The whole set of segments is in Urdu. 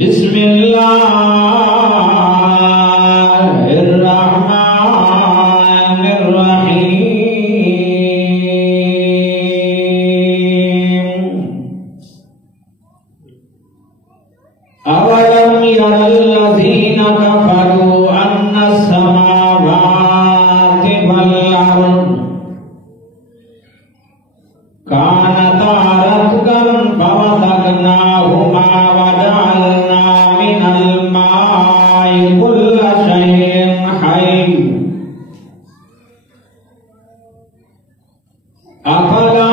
بسم اللہ الرحمن الرحیم اولم ير الذين كفروا ان السماوات والارض كانتا رتقا ففتقناهما وجعلنا من الماء كل شيء حي أفلا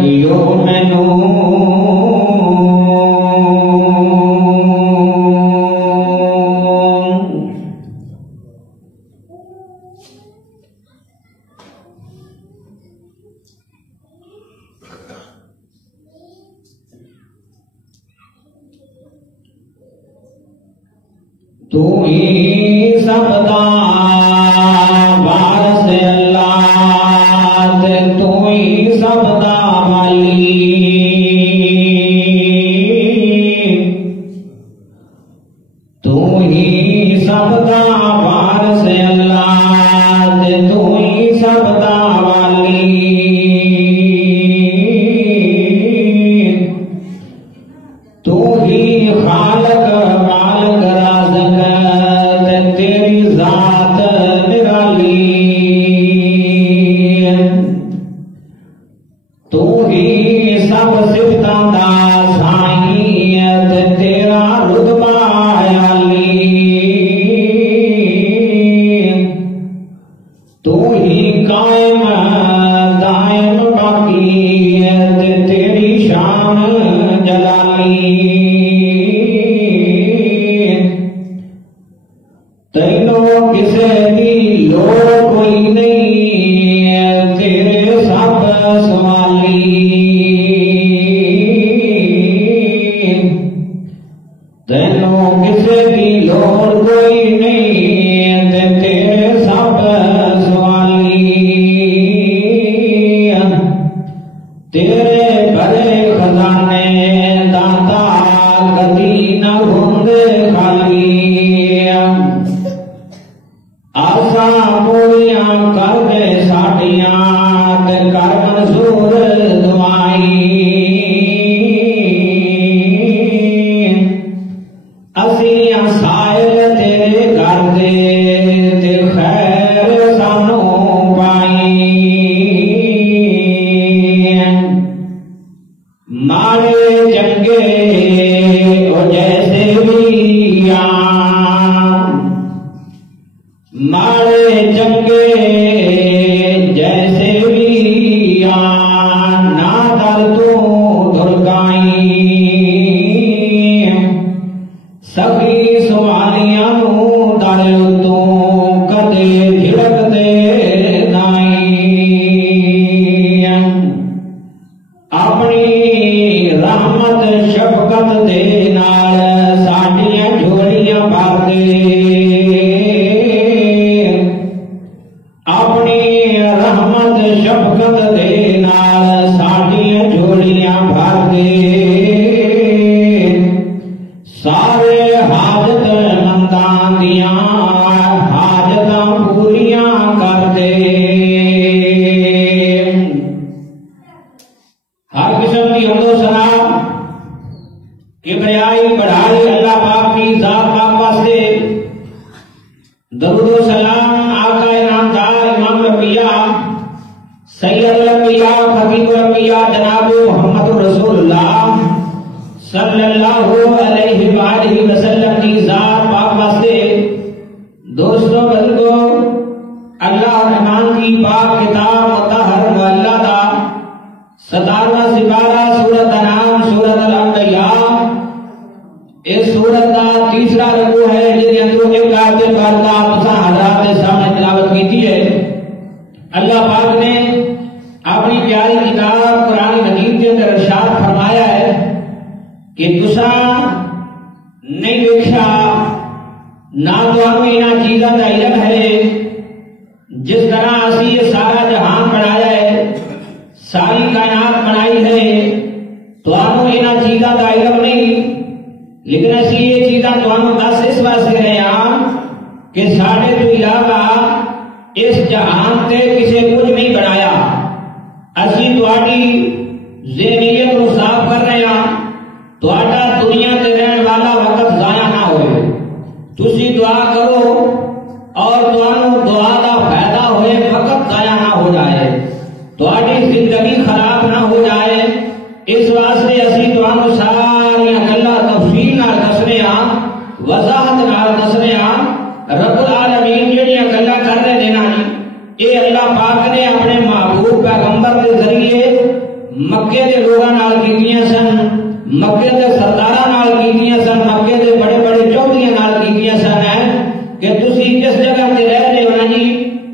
يؤمنون تو ہی سب دا وارث اللہ تو ہی سب دا والی تو ہی سب دا وارث اللہ تو ہی سب دا والی تو ہی خالق مالک رازق تیری ذات نرالی تو ہی سب صفتاں دا سائیں تیرا رتبہ عالی تو ہی قائم دائم باقی تیری شان جلالی تینوں کسے دی لوڑ کوئی نہیں تیرے سب سوالی تینوں کسے دی لوڑ کوئی نہیں تیرے سب سوالی تیرے بڑے خزانے داتا کدی نہ ہوندے خالی آسا پوریاں کر دے ساڈیاں تے کر منظور دعائی اسیاں سائل تیرے گھر دے تے خیر سانو پائی مارے چنگے او جیسے بھی مارے چنگے جیسے بھی نہ در تو دھرگائی سخی سوالیاں نو در تو کدے جھڑک دے نائی اپنی رحمت شفقت دے نال ساڈیاں جھولیاں بھر دے اپنی رحمت شفقت دے نال ساڈیاں جھولیاں بھر دے سارے حاجت منداں دیاں حاجتاں پوریاں کر دے ہر قسم کی حمد و ثنا کبریائی بڑھائی اللہ پاک کی ذات پاک واسطے درود و سلام آقا انعامدار امام الانبیاء سید الانبیاء خطیب الانبیاء جناب محمد رسول اللہ صلی اللہ علیہ وآلہ وسلم کی ذات پاک واسطے دوستوں بزرگوں اللہ الرحمن کی پاک کتاب مطہر معلّہ دا 17واں سپارہ سورۃ انعام سورۃ الانبیاء اس سورت کا تیسرا رکوع ہے جس کے اندر ایک آیت کارتا حضرات کے سامنے تلاوت کی ہے. اللہ پاک نے اپنی پیاری کتاب قرآن مجید کے اندر ارشاد فرمایا ہے کہ تسا نہیں دیکھا نہ تو انہاں چیزاں کا علم ہے جس طرح اسی یہ سارا جہان بنایا ہے ساری کائنات بنائی ہے تو انہاں چیزاں دا علم نہیں، لیکن اسی یہ چیزاں تمہیں دس اس واسطے رہے ہیں کہ ساڈے تو علاوہ اس جہان تے کسے کچھ نہیں بنایا. اسی تہاڈی ذہنیت کو صاف کر رہے ہیں، تہاڈا دنیا تے رہن والا وقت ضائع نہ ہوئے. تسی دعا کرو اور تمہیں دعا دا فائدہ ہوئے، وقت ضائع نہ ہو جائے، تہاڈی زندگی خراب نہ ہو جائے. اس واسطے اسی تمہیں ساری گلاں تفصیل نال دسنے ہاں، وضاحت نال دسنے ہاں. رب العالمین جڑیاں گلاں کر رہے ہیں نا، یہ اللہ پاک نے اپنے محبوب پیغمبر کے ذریعے مکے کے لوگوں نال کیتیاں سن، مکے کے سرداراں نال کیتیاں سن، مکے کے بڑے بڑے چودھریاں نال کیتیاں سن کہ تسی جس جگہ تے رہ رہے ہو نا جی،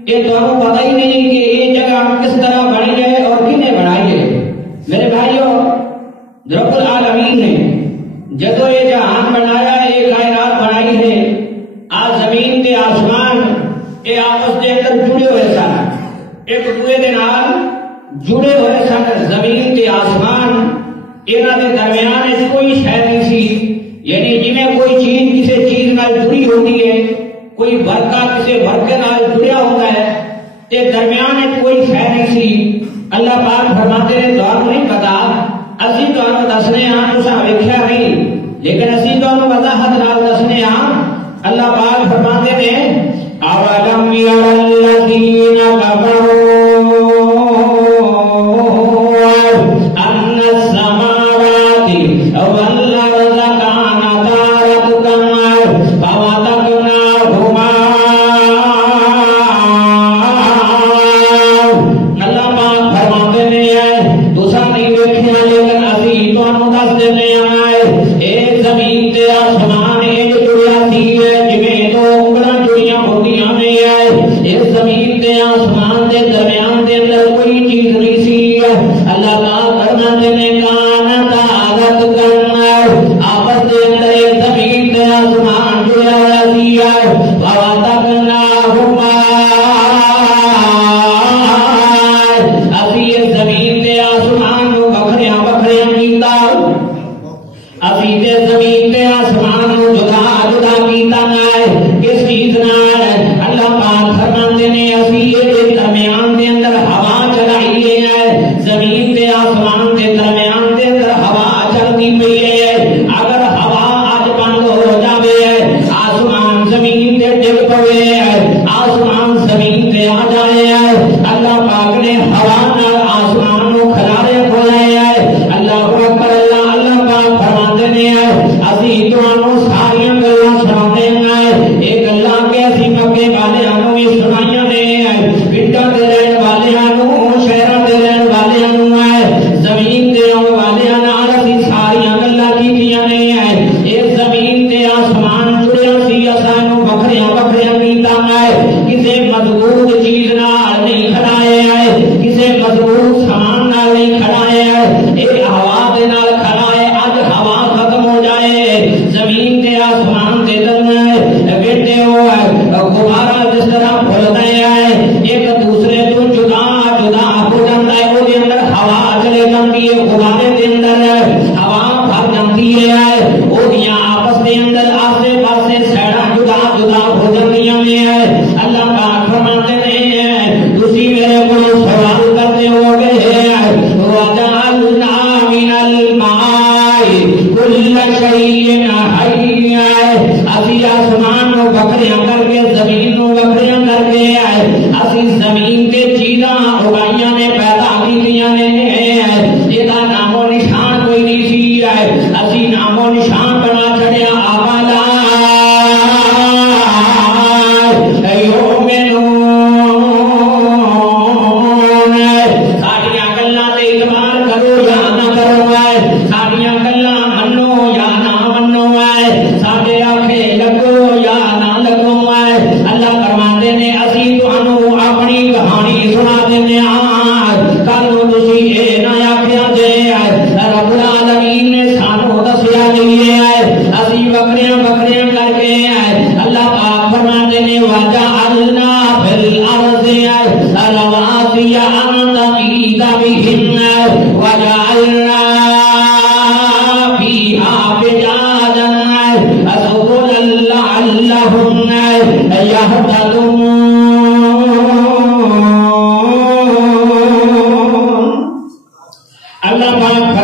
یہ تمہیں پتہ ہی نہیں کہ یہ جگہ کس طرح بنی ہے اور کنے بنائی ہے. میرے بھائیوں، رب العالمین نے جدو یہ جہان بنایا ہے، یہ کائنات بنائی ہے، آج زمین تے آسمان یہ آپس کے اندر جڑے ہوئے سن، ایک دوسرے کے نال جڑے ہوئے سن. زمین تے آسمان انہاں دے درمیان کوئی شے نہیں سی، یعنی جویں کوئی چیز کسی چیز نال جڑی ہوتی ہے، کوئی برقع کسی برقے نال جڑیا ہوتا ہے، تے درمیان کوئی شے نہیں سی. اللہ پاک فرماتے ہیں تمہیں نہیں پتا، اسی تمہیں دسنے ہاں، تساں ویکھیا نہیں لیکن اسی تمہیں وضاحت نال دسنے ہاں. اللہ پاک فرماتے ہیں اولم یرا الذین کفروا ان السماوات والارض کانتا رتقا ففتقناہما. اللہ پاک فرماتے ہیں تساں نہیں ویکھیا لیکن اسی تمہیں دس دینے آئے، اے زمین تے آسمان انج جڑیا سی جویں دو انگلاں جڑیاں ہوندیاں نے. اس زمین تے آسمان دے درمیان دے اندر کوئی چیز نہیں سی. اللہ پاک فرماتے نے کانتا رتقا، آپس دے اندر زمین تے آسمان جڑیا ہوا سی. ففتقناہما، اسی اس زمین تے آسمان نو وکھریاں وکھریاں کیتا، اسی تے زمین تے آسمان نو جدا جدا کیتا نہ کس چیز نال. اللہ پاک فرماتے نے اسی یہ درمیان دے اندر ہوا چلائی ہے، زمین تے آسمان دے درمیان دے اندر ہوا چلتی پئی ہے. اگر ہوا اج بند ہو جاوے، آسمان زمین تے ڈگ پوے، آسمان زمین تے آ جائے، اللہ پاک نے ہوا نال آسمان نو کھلارے کھولے. اللہ اکبر، اللہ پاک فرماتے نے اسی تمہوں ساری گلاں سناتے ہیں. یہ گلاں کہ اسی مکے والیاں نو بھی سنائیاں نے، پنڈاں دے رہن والیاں نو، شہراں دے رہن والیاں نو، زمین دے رہن والیاں نال اسی ساری گلاں کیتیاں نے. اس زمین تے آسمان جڑیا سی، اساں نو وکھریاں وکھریاں کیتا ہے، کسے مضبوط چیز نال نہیں کھڑائے، کسے مضبوط سامان نال نہیں کھڑائے. یہ ہوا دے نال کھڑا ہے، اج ہوا ختم ہو جائے، زمین تے آسمان دے درمیان بیٹھے ہو غبارہ جس طرح پھولتا ہے، ایک دوسرے تو جدا جدا ہو جاتا ہے، وہ دے اندر ہوا چلے جاتی ہے، غبارے دے اندر ہوا بھر جاتی ہے، وہ دیاں آپس دے اندر آسے پاسے سیڑاں جدا جدا ہو جاندیاں نے. اللہ پاک فرماتے ہیں تسی میرے کو سوال کرتے ہو گے وَجَعَلْنَا مِنَ الْمَاءِ كُلَّ شَيْءٍ حَيٍّ، اسی آسمان نو وکھریاں کر کے زمین نو وکھریاں کر کے اسی زمین تے چیزاں اگائیاں نے، پیدا کیتیاں نے. یہ نام و نشان کوئی نہیں سی، اسی نام و نشان بنا چڑیا. آوالا ساڑیاں گلاں تے اعتبار کرو یا نہ کرو، ساڑیاں گلاں منو یا نہ منو، ساڈے آکھے لگو یا نہ لگو. اللہ فرماتے نے اسی تانوں اپنی کہانی سنا دینے کل نو تسی اے نہ آکھیا جے رب العالمین نے سانوں دسیا نہیں ہے، اسی وکھریاں وکھریاں کر کے. اللہ پاک فرماتے نے وَجَعَلْنَا فِي الْأَرْضِ رَوَاسِيَ أَن تَمِيدَ بِهِنَّ وَجَعَلْنَا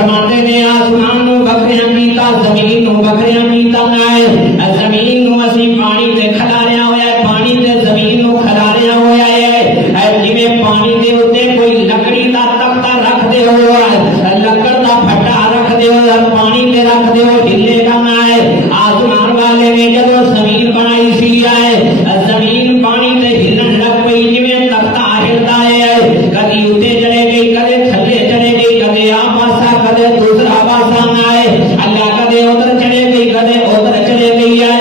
فرماتے نے آسمان نو بکریاں کیتا زمین نو بکریاں کیتا زمین نو اسی پانی تے کھلاریا ہویا ہے پانی تے زمین نو کھلاریا ہویا ہے جویں پانی دے اوتے کوئی لکڑی دا تختہ رکھ دے ہو لکڑ دا پھٹا رکھ دے ہو پانی تے رکھ دے ہو ہلے گا نہ آسمان والے نے جدو زمین بنائی سی زمین پانی تے ہلن لگ پئی جویں تختہ ہلدا ہے کدی اوتے چلے گئی کدے تھلے چلے گئی کدے آ پاسا کدے دوسرا پاسا آئے اللہ کدے ادھر چلے گئی کدے ادھر چلے گئی ہے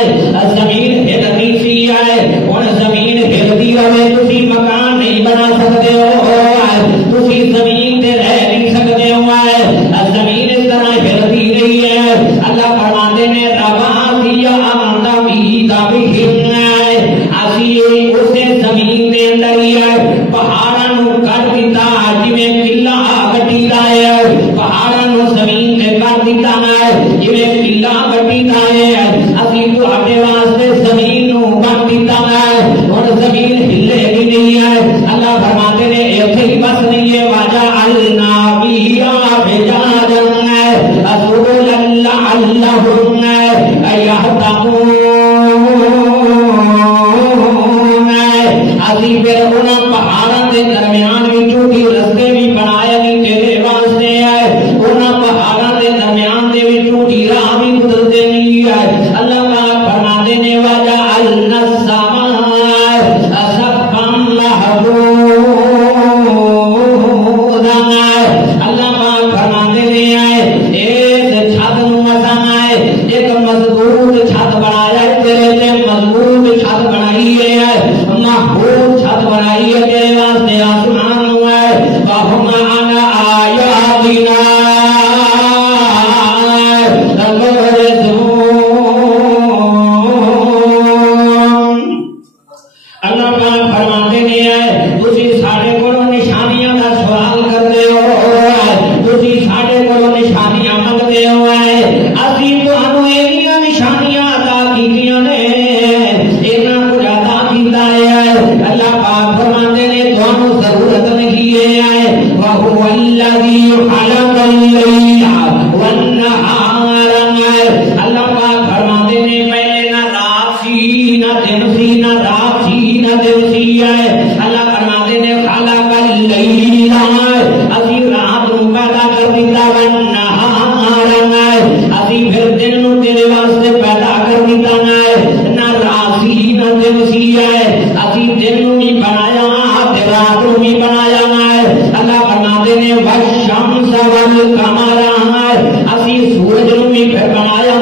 زمین ہلتی سی ہے ہن زمین ہلتی ہوئے تسی مکان نہیں بنا سکتے ہو تسی زمین تے رہ نہیں سکتے ہو زمین اس طرح ہلتی رہی ہے اللہ فرماتے نے رواسیا آمدا بھی دابہن اسی اسے زمین دے اندر ہی ہے پہاڑاں نو کٹ دیتا جویں قلعہ گڈی دا ہے پہاڑاں نو زمین تے کٹ دیتا ہے جویں قلعہ گڈی دا ہے اسی تواڈے واسطے زمین نو بن دیتا ہے ہن زمین ہلے گی نہیں ہے اللہ فرماتے نے ایتھے ہی بس نہیں ہے وجعلنا فیہا فجاجا سبلا لعلہم یہتدون اسی پھر انہاں پہاڑاں دے درمیان وچوں بھی رستے بھی بنائے نہیں تیرے واسطے ہے انہاں پہاڑاں دے درمیان دے وچوں بھی راہ بھی گزرتے نہیں ہے اللہ پاک فرماتے نے وجعلنا السماء سقفا محفوظا اللہ پاک فرماتے نے اس چھت نو اساں ایک مضبوط چھت بنایا تیرے تے مضبوط چھت بنائی ہے محفوظ چھت بنائی ہے تیرے واسطے آسمان نو ہے وہم انا آیاتنا اللہ پاک فرماتے ہیں تسی ساڈے کولوں نشانیاں دا سوال کردے ہو تسی ساڈے کولوں نشانیاں منگدے ہو اسی تانوں ایہیاں نشانیاں عطا کیتیاں نے انہاں کچھ عطا کیتا ہے اللہ پاک فرماتے نے تانوں ضرورت نہیں ہے وَهُوَ الَّذِي خَلَقَ اللَّيْلَ وَالنَّهَارَ اللہ پاک فرماتے نے پہلے نہ رات سی نہ دن سی نہ رات سی نہ دن سی ہے اللہ فرماتے نے خلق اللیل اسی رات نو پیدا کر دیتا والنہار اسی پھر دن نو تیرے واسطے پیدا کر دیتا نہ رات سی نہ دن سی ہے اسی دن نو بھی بنایا رات نو بھی بنایا اللہ فرماتے نے والشمس والقمر اسی سورج نو بھی پھر بنایا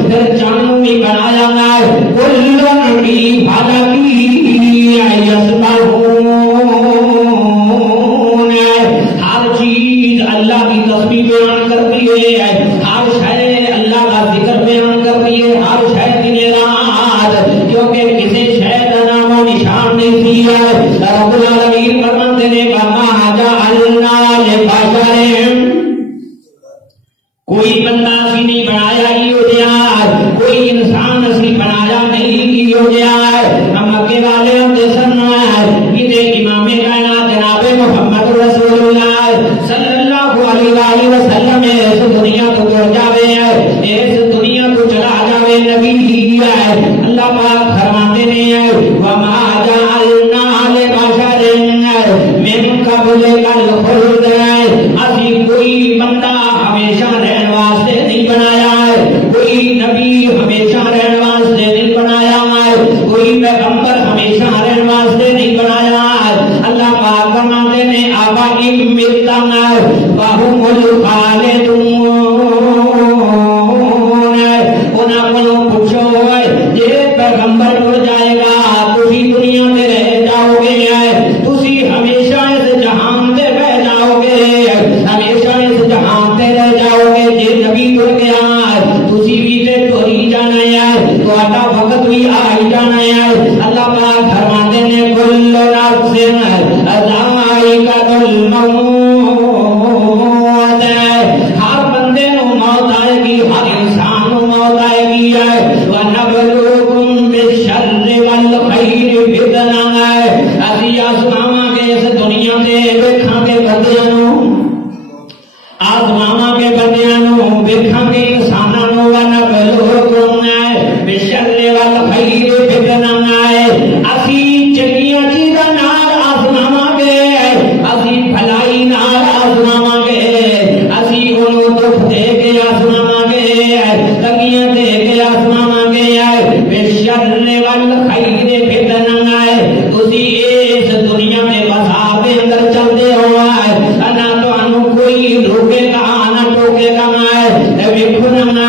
پھر چاند نو بھی بنایا کل فی فلک یسبحون ہر چیز اللہ کی تسبیح بیان کرتی ہے ہر شے اللہ کا ذکر بیان کرتی ہے ہر شے دن رات کیونکہ کسی شے کا نام و نشان نہیں دیا رب العالمین فرماتے نے وما جعلنا لبشر کوئی بندہ اسی نہیں بنایا ہی ہو جائے کوئی انسان اسی بنایا نہیں ہی ہو جائے مکے والے ہوتے سننا کہ امام کائنات جناب محمد رسول اللہ صلی اللہ علیہ وسلم اس دنیا کو چھوڑ جاوے اس دنیا کو چلا جاوے نبی ہی ہے اللہ پاک فرماتے نے وما جعلنا لبشر من قبل الخلد اسی کوئی بندہ ہمیشہ رہنے واسطے نہیں بنایا کوئی نبی ہمیشہ رہنے واسطے نہیں بنایا کوئی پیغمبر ہمیشہ رہنے واسطے نہیں بنایا اللہ پاک فرماتے نے آبا ملتم وہم الخالدون انہاں کو پوچھو یہ پیغمبر اڑ جائے گا تسی دنیا میں رہ جاؤ گے تسی ہمیشہ اس جہان میں رہ جاؤ گے ہمیشہ اس جہان میں رہ جاؤ گے یہ نبی اڑ گیا تسی بھی تے ٹوری جانا ہے تہاڈا وقت بھی آ ہی جانا ہے اللہ پاک فرماتے نے کل نفس ذائقۃ الموت ہر بندے نو موت آئے گی ہر انسان نو موت آئے گی وَنَبْلُوكُمْ بِالشَّرِّ وَالْخَيْرِ فِتْنَةً اسی آزماواں گے اس دنیا تے ویکھاں گے بندیاں نو آزماواں گے ویکھاں گے انساناں ونبلوکم بالشر والخیر فتنہ اسی چنگیاں چیزاں نال آزماواں گے اسی بھلائی نال آزماواں گے اسی انہوں دکھ دے کے آزماواں گے تنگیاں دے کے آزماواں گے بالشر والخیر فتنہ تسی اس دنیا میں بسا دے اندر چلتے ہو نہ تانوں کوئی روکے گا نہ ٹوکے گا ویکھو نہ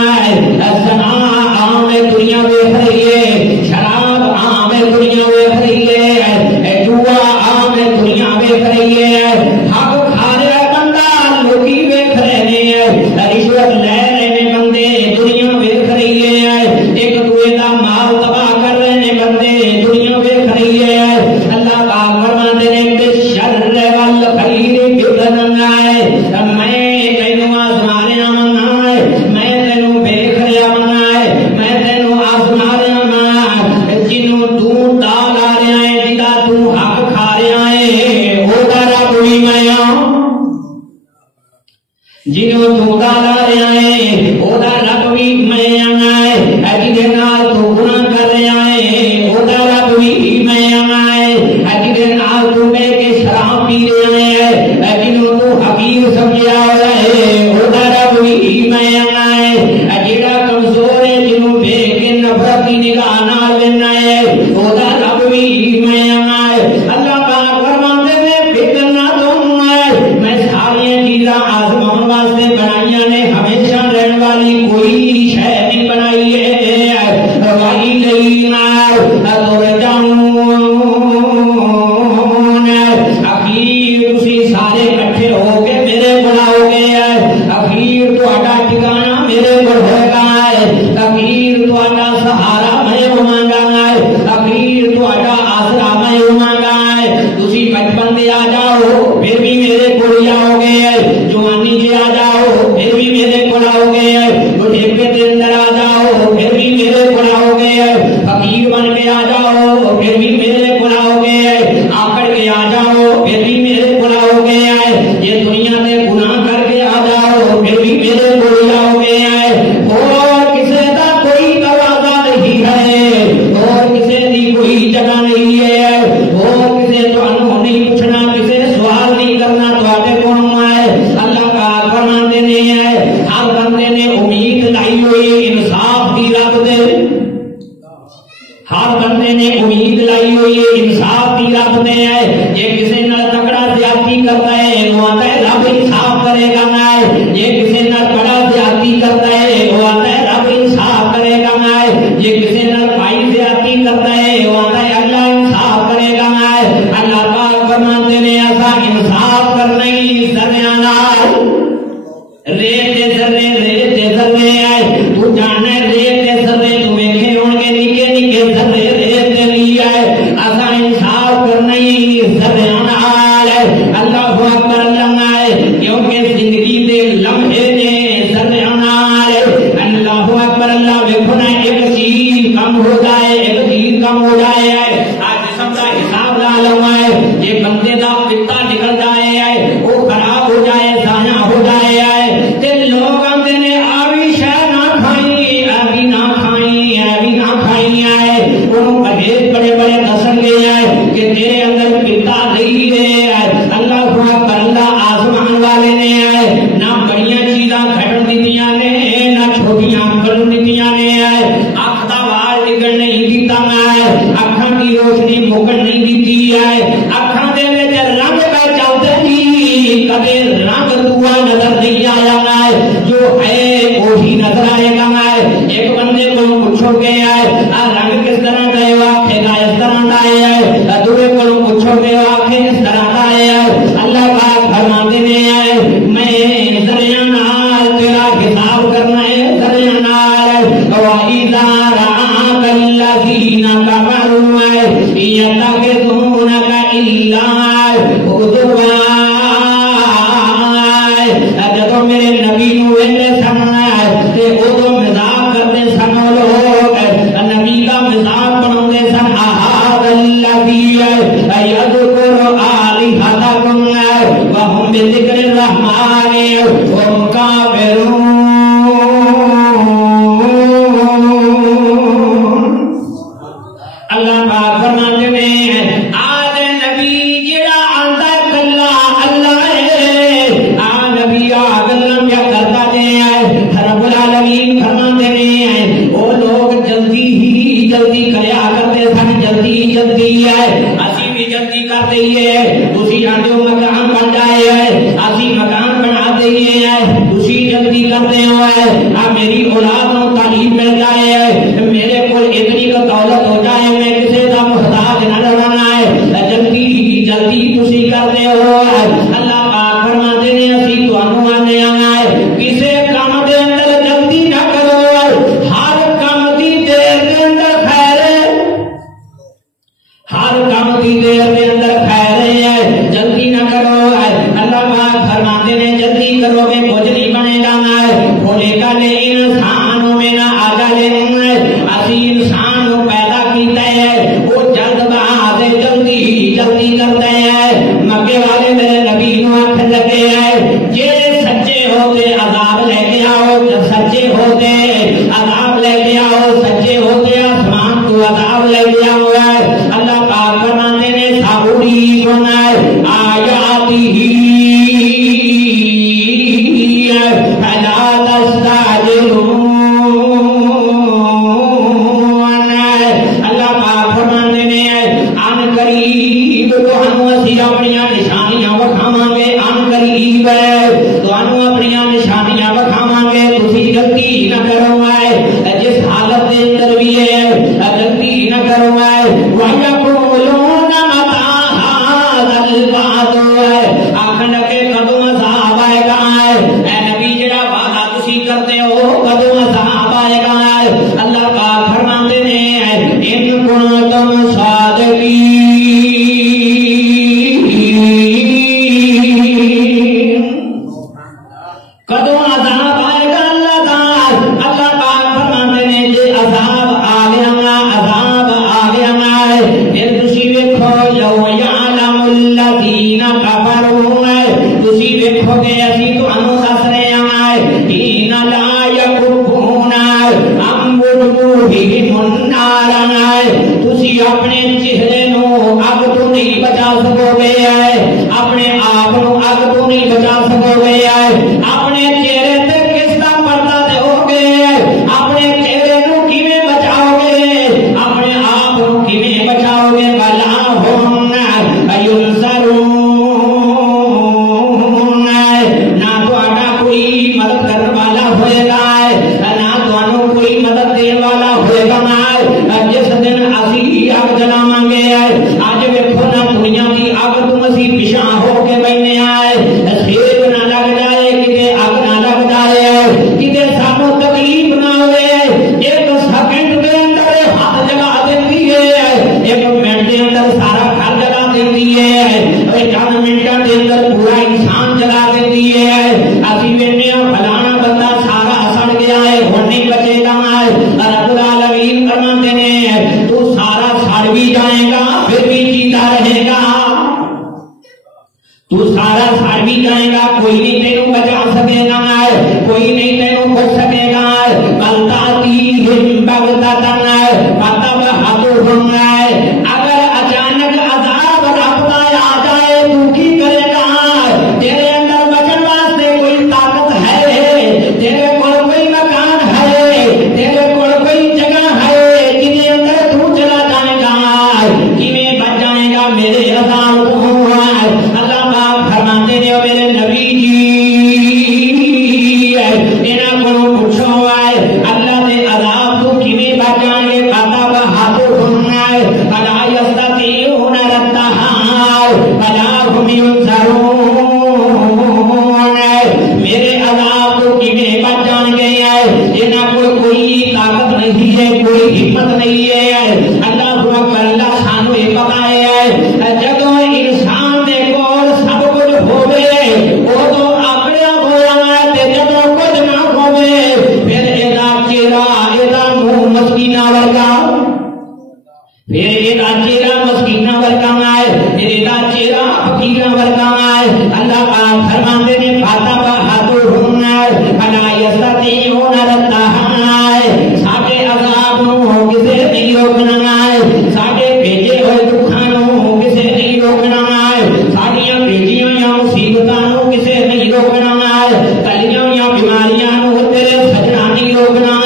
سنا عام دنیا ویکھ رہی ہے شراب عام دنیا ویکھ رہی ہے جوا عام دنیا ویکھ رہی ہے حق کھا رہا بندہ لوکی ویکھ رہے ہیں رشوت لے رہے بندے دنیا ویکھ رہی ہے ایک دوسرے کا مال تباہ کر رہے ہیں بندے دنیا ویکھ رہی ہے اللہ پاک فرماتے ہیں بالشر والخیر فتنہ میں تینوں آزما رہا منگا میں تینوں ویکھ رہا منگا میں تینوں آزما رہا منگا جنوں تو ڈال آ رہا ہے جدا تو حق کھا رہا ہے وہ رب بھی میں جنوں تو ڈال آ رہا ہے وہ رب بھی میں جہدے نال تو گناہ کر رہا ہے وہ رب بھی میں جہدے نال تو بہ کے شراب پی رہا ہے جنوں تو حقیر سمجھا ہوا ہے وہ رب بھی میں جہاں کمزور ہے جنوں بہ کے نفرت کی نگاہ نال ویکھنا ہے وہ رب بھی میں اللہ پاک فرماتے ہیں فتنہ تم میں ساری چیزاں آزماؤں واسطے بنائیاں نے ہمیشہ رہنے والی کوئی شے نہیں بنائی ہے وائی لینا ترجعون اخیر تسی سارے کٹھے ہو کے میرے بلاؤ گے اخیر تہاڈا ٹھکانہ میرے کول ہوئے گا اخیر تہاڈا سہارا میں ہوواں گا اخیر تہاڈا آسرا میں ہوواں گا تسی بچپن دے آ جاؤ پھر بھی میرے کول آؤ گے جوانی جے آ جاؤ پھر بھی میرے کول آؤ گے بڑھاپے دے اندر آ جاؤ پھر بھی میرے کول آؤ گے فقیر بن کے آ جاؤ پھر بھی میرے کول آؤ گے آکڑ کے آ جاؤ پھر بھی میرے کول آؤ گے یہ دنیا میں گناہ کر کے آ جاؤ پھر بھی میرے کول آؤ گے اور کسی کا کوئی دروازہ نہیں ہے اور کسی کی کوئی جگہ نہیں ہے اور کسی تانوں نہیں پوچھنا کسی سوال نہیں کرنا تواڈے کول اللہ کا فرماتے ہیں ہر بندے نے امید لائی ہوئی انصاف کی رب دے ہر بندے نے امید لائی ہوئی ہے انصاف کی رب دے یہ کسی نال تکڑا زیادتی کرتا ہے وہ آتا ہے رب انصاف کرے گا یہ کسی نال بڑا زیادتی کرتا ہے وہ آتا ہے رب انصاف کرے گا یہ کسی نال بھائی زیادتی کرتا ہے وہ آتا ہے اللہ انصاف کرے گا اللہ پاک فرماتے ہیں ایسا انصاف کرنا ہی سریانا ریت ذرے تو جاننا ریت ذرے تو ویکھے ہون گے نکے نکے ذرے ریت نہیں ہے ایسا انصاف کرنا ہی سریانا اللہ اکبر اللہ کیونکہ زندگی دے لمحے نے سریانا اللہ اکبر اللہ ویکھو نا ایک چیز کم ہو جائے ایک چیز کم ہو جائے آج جسم کا حساب لا لو یہ بندے دا پتا نکل جائے وہ خراب ہو جائے ضائع ہو جائے تے لوگ آندے نے آوی شے نہ کھائی ابھی نہ کھائی ابھی نہ کھائی انہوں پرہیز بڑے بڑے دسن گے کہ تیرے اندر پتا نہیں ہے اللہ اکبر اللہ آسمان والے نے نہ بڑیاں چیزاں کھڑن دیتیاں نے نہ چھوٹیاں کھڑن دیتیاں نے اکھ دا وال نکل نہیں دیتا اکھاں کی روشنی مکن نہیں دیتی اکھاں دے وچ رنگ پہ چلتے جی کبھی رنگ دوا نظر نہیں آیا جو ہے وہی نظر آئے گا ایک بندے کو پوچھو گے رنگ کس طرح کا ہے آخے گا اس طرح کا ہے دوسرے کو پوچھو گے آخے اس طرح کا ہے اللہ پاک فرماتے ہیں میں ذریعہ نال تیرا حساب کرنا ہے ذریعہ نال وَإِذَا رَآكَ الَّذِينَ كَفَرُوا يَتَّخِذُونَكَ إِلَّا هُزُوًا جدو میرے نبی نو ویندے سن تے اودوں مذاق کرتے سن لوگ نبی کا مذاق بناندے سن هَذَا الَّذِي يَذْكُرُ آلِهَتَكُمْ وَهُمْ بِذِكْرِ الرَّحْمَنِ هُمْ كَافِرُونَ نبی فرماتے ہیں وہ لوگ جلدی ہی جلدی کریا کرتے سن، جلدی جلدی ہے اسی بھی جلدی کر دئیے، تسی آتے ہو مکان بن جائے ہے اسی مکان بنا دئیے ہے، تسی جلدی کرتے ہو ہے میری اولاد کو تعلیم مل جائے ہے، میرے کو اتنی کا دولت ہو جائے، میں کسی کا محتاج نہ رہنا ہے، جلدی جلدی تسی کرتے ہو۔ اللہ پاک فرماتے ہیں اسی تانوں آنے آنا ہے کسے کام دے اندر جلدی نہ کرو، ہر کام دی دیر دے اندر خیر ہے، ہر کام دی دیر دے اندر خیر ہے، جلدی نہ کرو۔ اللہ پاک فرماتے ہیں جلدی کرو گے کچھ نہیں بنے گا، کھولے کا لے انسانوں میں نہ آگا لے، اسی انسان کو پیدا کیتا ہے وہ جلد باز جلدی جلدی کرتا ہے۔ مکے والے میرے نبی نو آخ لگے ہے جے سچے ہوتے عذاب لے کے آؤ، سچے ہوتے عذاب لے کے آؤ، سچے ہوتے آسمان تو عذاب لے کے آؤ۔ اللہ پاک فرماتے نے سابوری سنا آیاتی ہی فلا تستعجلون۔ اللہ پاک فرماتے نے ان قریب تو اسی اپنی نشانیاں وکھاواں گے، ان قریب تو اپنی نشانیاں وکھاواں گے، تسی جلدی نہ کرو جس حالت کے اندر بھی ہے جلدی نہ کرو۔ وَيَقُولُونَ مَتَىٰ هَٰذَا الْوَعْدُ، آخر لگے کدوں عذاب آئے گا، اے نبی جڑا وعدہ تسی کرتے ہو کدوں عذاب آئے گا۔ اللہ پاک فرماتے ہیں ان کنتم صادقین، کدوں عذاب آئے گا اللہ تعالی۔ اللہ پاک فرماتے ہیں جے عذاب آ گیا، عذاب آ گیا پھر تسی ویکھو لو یعلم الذین کفروا، تسی ویکھو گے اسی تانوں دس رہے ہیں حین لا یکفون عن وجوہہم النار، تسی اپنے چہرے نو اگ تو نہیں بچا سکو گے، اپنے آپ نو اگ تو نہیں بچا سکو گے، اپنے چہرے تے کس دا پردہ دو گے، اپنے چہرے نو کیویں بچاؤ گے، اپنے آپ نو کیویں بچاؤ گے۔ بلا ہم ینصرون، نہ تہاڈا کوئی مدد کرنے والا ہوئے گا، نہ تانوں کوئی مدد دینے والا ہوئے گا۔ جس دن اسی اگ جلاواں گے، اج ویکھو نہ دنیا کی اگ تو اسی پیچھے ہو کے بیٹھے آئے، سیب نہ لگ جائے کتے اگ نہ لگ جائے، کتے سانو تکلیف نہ ہوئے، ایک سیکنڈ کے اندر ہاتھ جلا دیتی ہے، ایک منٹ کے اندر سارا گھر جلا دیتی ہے، چند منٹوں کے اندر پورا انسان جلا دیتی ہے۔ اسی بیٹھے فلانا بندہ سارا سڑ گیا ہے ہن نہیں بچے گا، رب العالمین فرماتے ہیں تو سارا سڑ بھی جائے گا پھر بھی جیتا رہے گا، تو سارا سڑ بھی جائے گا، کوئی نہیں تینوں بچا سکے گا، کوئی نہیں تینوں کھو سکے گا۔ بلتاتیہم بغتۃ فتبہتہم، اگر اچانک عذاب رب دا آ جائے تو کی کرے گا؟ تیرے اندر بچن واسطے کوئی طاقت ہے، تیرے کول کوئی مکان ہے، تیرے کول کوئی جگہ ہے جن اندر تو چلا جائے گا، کیویں بچ جائے گا میرے عذاب تو؟ اللہ پاک فرماتے ہیں میرے نبی جی انہاں کو پوچھو اللہ دے عذاب تو کیویں بچ جائیں گے؟ فتبہتہم فلا یستطیعون ردھا فلا ہم ینصرون، میرے عذاب تو کیویں بچ جان گے؟ انہاں کو کوئی طاقت نہیں ہے، کوئی ہمت نہیں ہے۔ اللہ اکبر، اللہ سانو یہ پتا ہے جدوں انسان دے کول سب کچھ ہوے ادو اپنے ہویا تے جدوں کچھ نہ ہوے پھر ایدا چہرہ ایدا منہ مسکینہ ورگا، پھر ایدا چہرہ مسکینہ ورگا پھر ایدا چہرہ فقیرہ ورگا۔ اللہ پاک فرماتے نے فتبہتہم فلا یستطیعون ردھا، ساڈے عذاب نو کسے نہیں روکنا، ساڈے بھیجے ہوئے دکھاں نو کسے نہیں روکنا، ساڈیاں بھیجیاں ہوئیاں مصیبتاں نو کسے نہیں روکنا، کلیاں ہوئیاں بیماریاں نو تیرے سجنا نہیں روکنا۔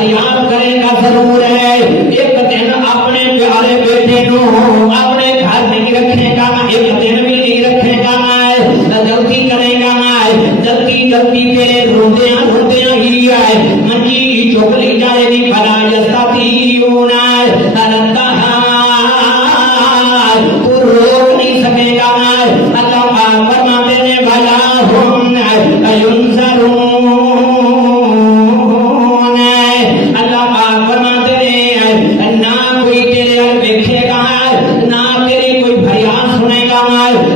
فریاد کرے گا ضرور ہے. ایک دن اپنے پیارے بیٹے نو اپنے گھر نہیں رکھے گا, ایک دن بھی نہیں رکھے گا, جلدی کرے گا, جلدی جلدی تیرے روندیاں روندیاں ہی آئے منجی چک لی جائے گی. بھلا یستطیعون تو روک نہیں سکے گا. اللہ پاک فرماتے ہیں بھلا ہم ینظرون. اللہ پاک فرماتے ہیں نہ کوئی تیرے ال دیکھے گا, نہ تیری کوئی فریاد سنے گا,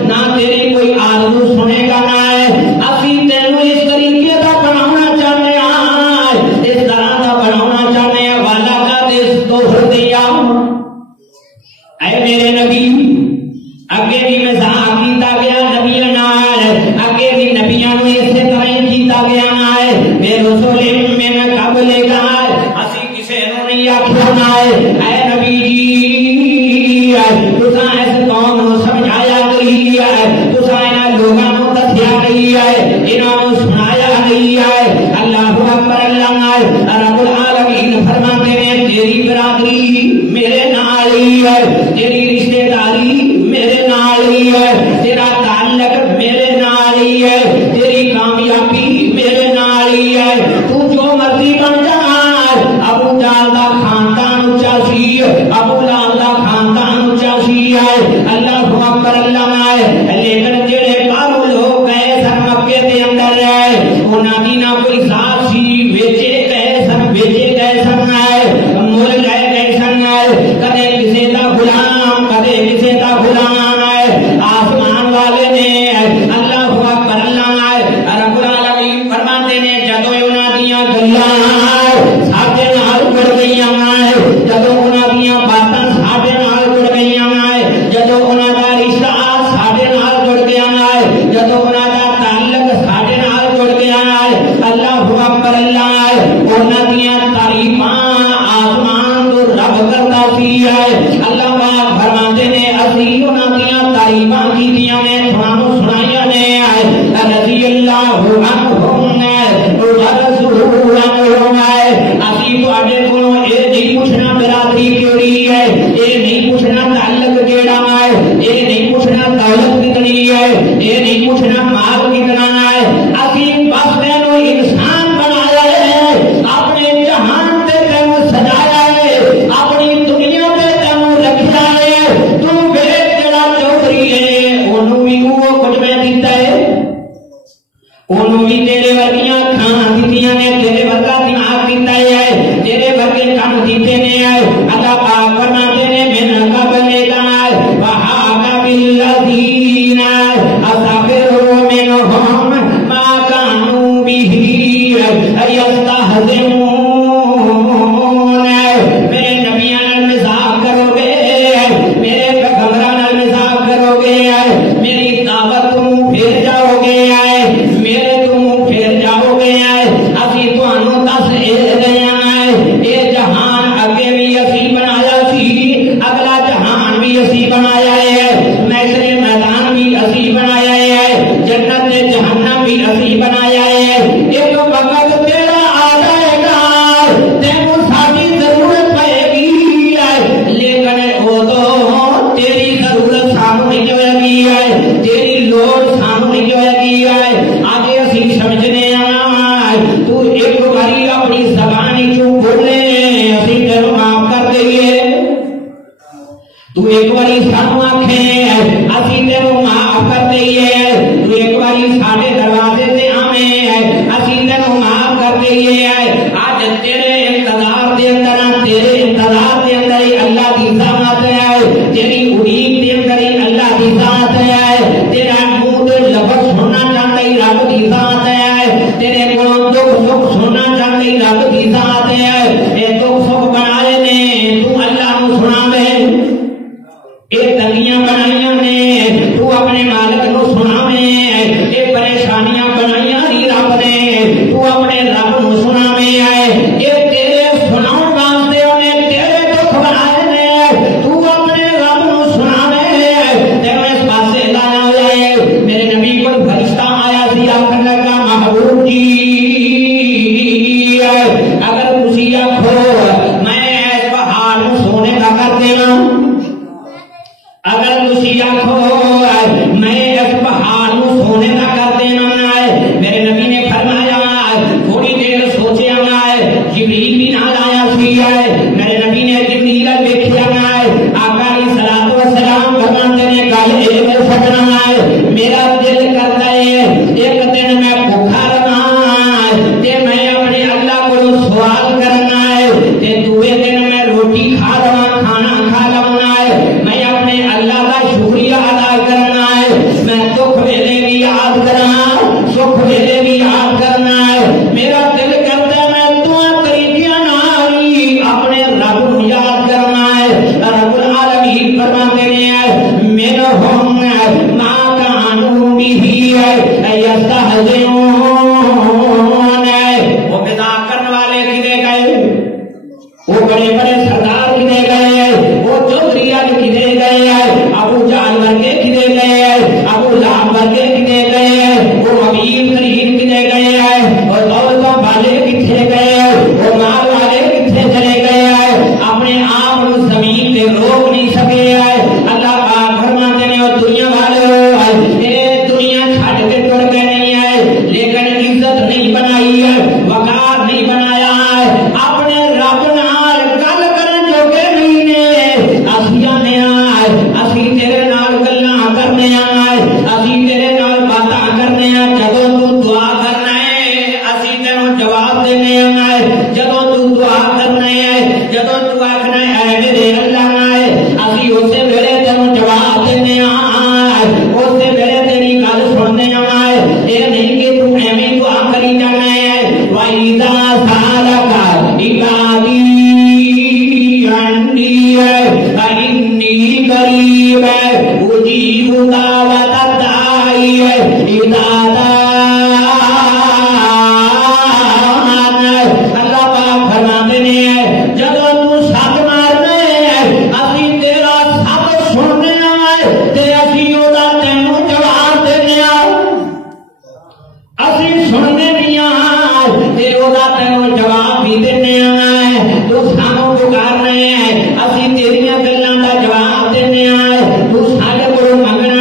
نہ تیری کوئی آرزو سنے گا. اسی تینوں اس طریقے کا بنانا چاہتے ہیں, اس طرح کا بنانا چاہتے ہیں. والا کا دیس تو ہو دیا اے میرے نبی. اگے بھی مزاح کیتا گیا نبیاں نال, اگے بھی نبیاں نو اسی طرح ہی کیتا گیا ہے. بے رسول من قبل کا اسی کسے نو نہیں آکھیا نہ اے نبی جی تساں اس قوم نو سمجھایا نہیں ہے, تساں انہاں لوگاں نو دسیا نہیں ہے, انہاں نو سنایا نہیں ہے. اللہ اکبر. اللہ رب العالمین فرماتے ہیں تیری برادری میرے نال ہی ہے, تیری رشتہ داری میرے نال ہی ہے, تیرا تعلق میرے نال ہی ہے, تیری کامیابی میرے نال ہی ہے. تو جو مرضی بن جا, ابو جہل دا خاندان اونچا سی, ابو لہب دا خاندان اونچا سی ہے. اللہ اکبر. لیکن جڑے باہر لوگ گئے سن مکے دے اندر انہاں دی نہ کوئی ذات سی, بیچے گئے سن, بیچے گئے سن, مول لے گئے سن. کدے کسی دا غلام, کدے کسی دا غلام ہے. آسمان والے نے اللہ اکبر. رب العالمین فرماتے ہیں جدوں انہاں دیاں گلاں ساڈے نال جڑ گئیاں, جدوں انہاں دیاں باتاں ساڈے نال جڑ گئیاں, جدوں انہاں دا رشتہ ساڈے نال جڑ گیا, جدوں انہاں دا تعلق ساڈے نال جڑ گیا. اللہ اکبر. انہاں دیاں تعریفاں آسمان تو رب کرتا سی ہے. اللہ پاک فرماتے ہیں اسی انہاں دیاں تعریفاں کیتیاں نے, تھانوں سنائیاں نے. رضی اللہ عنہم ورضوا عنہم. اسی تواڈے کولوں اے نہیں پوچھنا برادری کیڑی ہے, اے نہیں پوچھنا تعلق کیڑا ہے, اے نہیں پوچھنا دولت کتنی ہے, اے نہیں پوچھنا مال کتنا ہے. اسی بس تینوں انسان بنایا ہے, اپنے جہان تے تینوں سجایا ہے, اپنی دنیا تے تینوں رکھیا ہے. تو ویکھ جڑا چودھری ہے اونوں بھی وہ کچھ میں دتا ہے, انہوں بھی تیرے ورگیاں کھانا دیتیاں نے, تیرے ورگا دماغ دیتا ہے, تیرے ورگے کام دیتے نے. اللہ پاک فرماتے ہیں من قبل وحاق بالذین اسخروا منهم ما كانوا به یستہزئون. میرے نبیاں نال مذاق کرو گے, میرے پیغمبراں نال مذاق کرو گے, میری دعوت تو پھر جاؤ گے, میرے تم پھر جاؤ گے. اسی تانوں دس اے جہان اگے بھی اسی بنایا سی, اگلا جہان بھی اسی بنایا ہے, محشر میدان بھی اسی بنایا ہے, جنت جہنم بھی اسی بنایا ہے. ایک وقت تیرا آ جائے گا, تینوں ساری ضرورت پائے گی, لیکن ادو تیری ضرورت سانوں نہیں ہوئے گی, تیری لوڑ سانوں نہیں ہوئے گی. آگے اسی سمجھنے تو ایک باری اپنی زبان کیوں بولے, اسی تینوں معاف کر دئیے. تو ایک باری سانوں آکھیں اسی تینوں معاف کر دئیے, تو ایک باری ساڈے دروازے تے آویں اسی تینوں معاف کر دئیے. آج تیرے انتظار دے اندر, تیرے انتظار دے اندر ہی اللہ کی ذات ہے, تیری امید دے اندر ہی اللہ کی ذات ہے, تیرا منہ تے لفظ سننا چاہتا ہی رب کی ذات ہے, تیرے کولوں دکھ سکھ سننا چاہتا ہی رب کی ذات ہے. اے دکھ سکھ بنائے نے تو اللہ نو سناویں, اے تنگیاں بنائیاں نے تو اپنے مالک نو سناویں, اے پریشانیاں بنائیاں ہی رب نے تو اپنے رب نو سناویں. اے تیرے سناؤ کی ہے. میرے نبی نے جبریل دیکھا ہے. آقا علیہ الصلوۃ والسلام فرماتے ہیں گل یہ سجنا ہے میرا دل کرتا ہے ایک دن میں بھوکا رہا تے میں اپنے اللہ کو سوال کرنا ہے تے دوسرے دن میں روٹی کھا رہا کھانا کھا لونا ہے میں اپنے اللہ کا شکریہ ادا کرنا ہے. میں دکھ ویلے بھی یاد کرنا سکھ ویلے بھی یاد کرنا ہے. میرا دل کرتا ہے میں دعا طریقے نال اپنے رب کو یاد کرنا ہے. رب العالمین فرماتے ہیں منہم ما کانوا به یستہزئون. وہ مذاق کرنے والے کدے گئے وہ بڑے بڑے سردار کدے گئے وہ چودھری کدے گئے ابو جہل ورگے کدے گئے ابو لہب ورگے کدے گئے وہ امیر ترین کدے گئے اور دولتوں والے کتنے گئے وہ مال والے کتنے چلے گئے اپنے آپ کو زمین پہ روک نہیں سکے. اللہ پاک فرماتے ہیں اور دنیا والے یہ دنیا چھٹ کے ٹر کے نہیں ہے لیکن عزت نہیں بنائی ہے وقار نہیں بنایا ہے اپنے رب نال گل کرن جوگے نہیں نے. اسی آنے آئے اسی تیرے نال گلاں کرنے آئے اسی تیرے نال باتاں کرنے آئے جدوں تو دعا کرنا ہے اسی تینوں جواب دینے آئے جدوں تو دعا کرنا ہے جدوں تو آکھنا ہے میرے اللہ آئے اسی اسے ویلے تینوں جواب دینے آئے اسے ویلے تیری گل سننے آئے. یہ نہیں کہ تو ایویں دعا کری جانا ہے. وَإِذَا سَأَلَكَ عِبَادِي عَنِّي فَإِنِّي قَرِيبٌ أُجِيبُ دَعْوَةَ الدَّاعِ إِذَا دَعَانِ. اللہ پاک فرماتے ہیں جدوں تو سب مارنا ہے اسی تیرا سب سننے آئے تے اسی اودا تینوں جواب دینے اسی سننے بھی تے اودا تینوں جواب بھی دینے آئے. تو سانوں پکار رہے ہیں اسی تیریاں گلاں دا جواب دینے آئے تو سارے کو منگنا